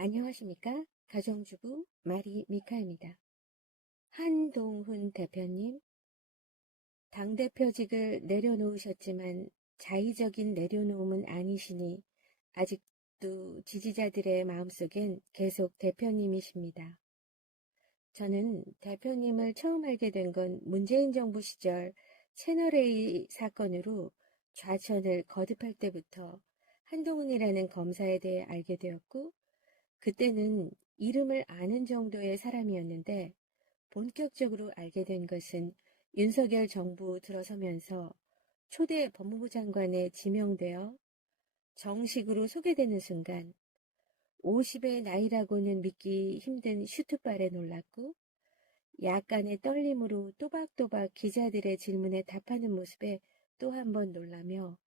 안녕하십니까? 가정주부 마리 미카입니다. 한동훈 대표님, 당대표직을 내려놓으셨지만 자의적인 내려놓음은 아니시니 아직도 지지자들의 마음속엔 계속 대표님이십니다. 저는 대표님을 처음 알게 된 건 문재인 정부 시절 채널A 사건으로 좌천을 거듭할 때부터 한동훈이라는 검사에 대해 알게 되었고, 그때는 이름을 아는 정도의 사람이었는데 본격적으로 알게 된 것은 윤석열 정부 들어서면서 초대 법무부 장관에 지명되어 정식으로 소개되는 순간 50의 나이라고는 믿기 힘든 슈트발에 놀랐고, 약간의 떨림으로 또박또박 기자들의 질문에 답하는 모습에 또 한 번 놀라며,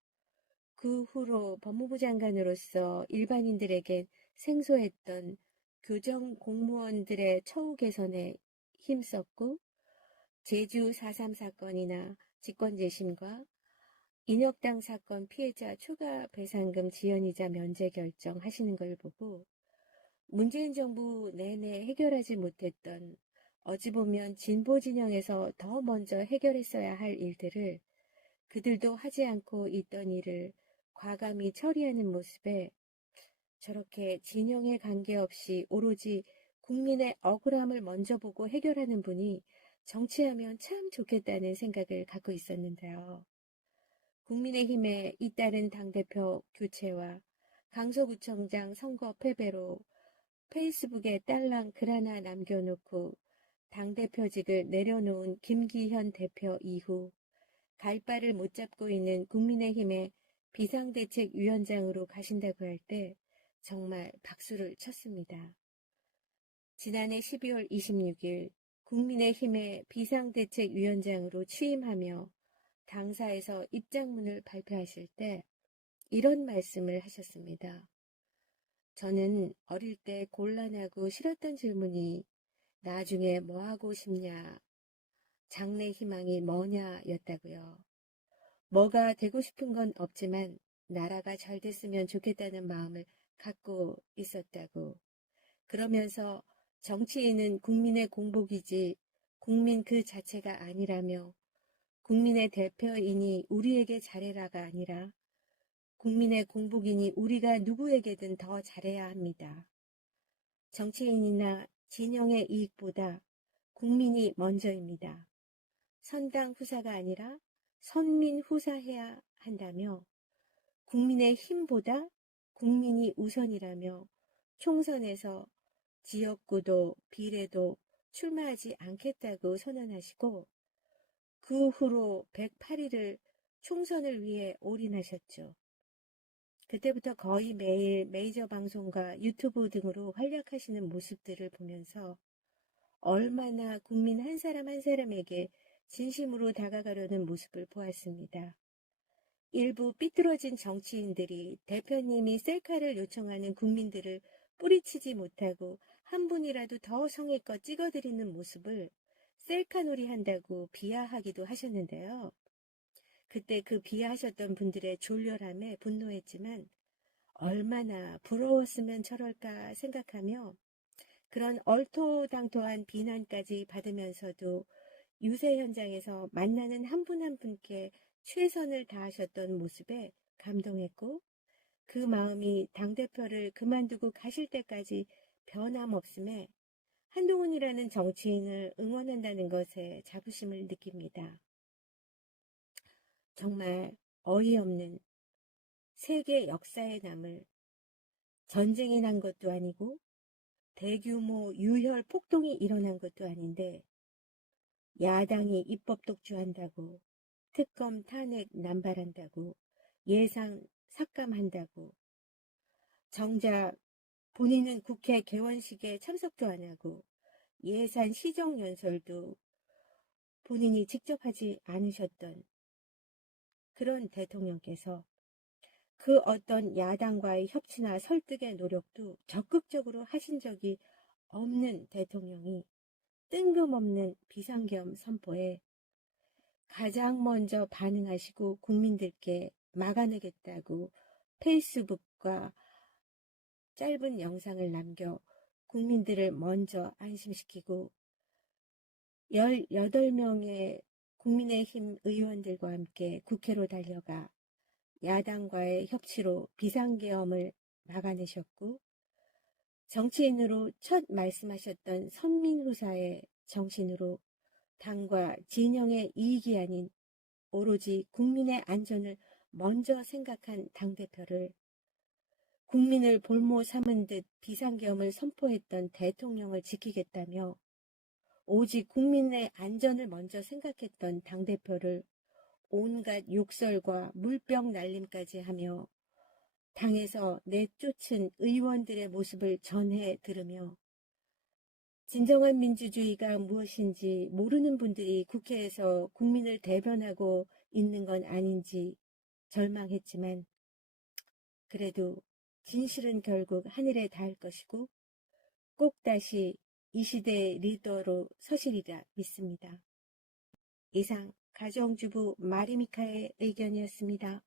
그 후로 법무부 장관으로서 일반인들에게 생소했던 교정 공무원들의 처우 개선에 힘썼고, 제주 4.3 사건이나 직권재심과 인혁당 사건 피해자 추가 배상금 지연이자 면제 결정하시는 걸 보고 문재인 정부 내내 해결하지 못했던, 어찌 보면 진보 진영에서 더 먼저 해결했어야 할 일들을 그들도 하지 않고 있던 일을 과감히 처리하는 모습에, 저렇게 진영에 관계없이 오로지 국민의 억울함을 먼저 보고 해결하는 분이 정치하면 참 좋겠다는 생각을 갖고 있었는데요. 국민의힘의 잇따른 당대표 교체와 강서구청장 선거 패배로 페이스북에 딸랑 글 하나 남겨놓고 당대표직을 내려놓은 김기현 대표 이후 갈 바를 못 잡고 있는 국민의힘의 비상대책위원장으로 가신다고 할 때 정말 박수를 쳤습니다. 지난해 12월 26일 국민의힘의 비상대책위원장으로 취임하며 당사에서 입장문을 발표하실 때 이런 말씀을 하셨습니다. 저는 어릴 때 곤란하고 싫었던 질문이 나중에 뭐 하고 싶냐, 장래 희망이 뭐냐 였다고요. 뭐가 되고 싶은 건 없지만 나라가 잘 됐으면 좋겠다는 마음을 갖고 있었다고. 그러면서 정치인은 국민의 공복이지 국민 그 자체가 아니라며, 국민의 대표인이 우리에게 잘해라가 아니라 국민의 공복이니 우리가 누구에게든 더 잘해야 합니다. 정치인이나 진영의 이익보다 국민이 먼저입니다. 선당 후사가 아니라 선민 후사해야 한다며, 국민의 힘보다 국민이 우선이라며 총선에서 지역구도 비례도 출마하지 않겠다고 선언하시고, 그 후로 108일을 총선을 위해 올인하셨죠. 그때부터 거의 매일 메이저 방송과 유튜브 등으로 활약하시는 모습들을 보면서 얼마나 국민 한 사람 한 사람에게 진심으로 다가가려는 모습을 보았습니다. 일부 삐뚤어진 정치인들이 대표님이 셀카를 요청하는 국민들을 뿌리치지 못하고 한 분이라도 더 성의껏 찍어드리는 모습을 셀카놀이 한다고 비하하기도 하셨는데요. 그때 그 비하하셨던 분들의 졸렬함에 분노했지만 얼마나 부러웠으면 저럴까 생각하며, 그런 얼토당토한 비난까지 받으면서도 유세 현장에서 만나는 한 분 한 분께 최선을 다하셨던 모습에 감동했고, 그 마음이 당대표를 그만두고 가실 때까지 변함없음에 한동훈이라는 정치인을 응원한다는 것에 자부심을 느낍니다. 정말 어이없는 세계 역사에 남을, 전쟁이 난 것도 아니고 대규모 유혈 폭동이 일어난 것도 아닌데 야당이 입법 독주한다고, 특검 탄핵 남발한다고, 예상 삭감한다고, 정작 본인은 국회 개원식에 참석도 안 하고 예산 시정연설도 본인이 직접 하지 않으셨던 그런 대통령께서 그 어떤 야당과의 협치나 설득의 노력도 적극적으로 하신 적이 없는 대통령이 뜬금없는 비상계엄 선포에 가장 먼저 반응하시고 국민들께 막아내겠다고 페이스북과 짧은 영상을 남겨 국민들을 먼저 안심시키고 18명의 국민의힘 의원들과 함께 국회로 달려가 야당과의 협치로 비상계엄을 막아내셨고, 정치인으로 첫 말씀하셨던 선민후사의 정신으로 당과 진영의 이익이 아닌 오로지 국민의 안전을 먼저 생각한 당대표를, 국민을 볼모 삼은 듯 비상계엄을 선포했던 대통령을 지키겠다며 오직 국민의 안전을 먼저 생각했던 당대표를 온갖 욕설과 물병 날림까지 하며 당에서 내쫓은 의원들의 모습을 전해 들으며 진정한 민주주의가 무엇인지 모르는 분들이 국회에서 국민을 대변하고 있는 건 아닌지 절망했지만, 그래도 진실은 결국 하늘에 닿을 것이고 꼭 다시 이 시대의 리더로 서시리라 믿습니다. 이상 가정주부 마리미카의 의견이었습니다.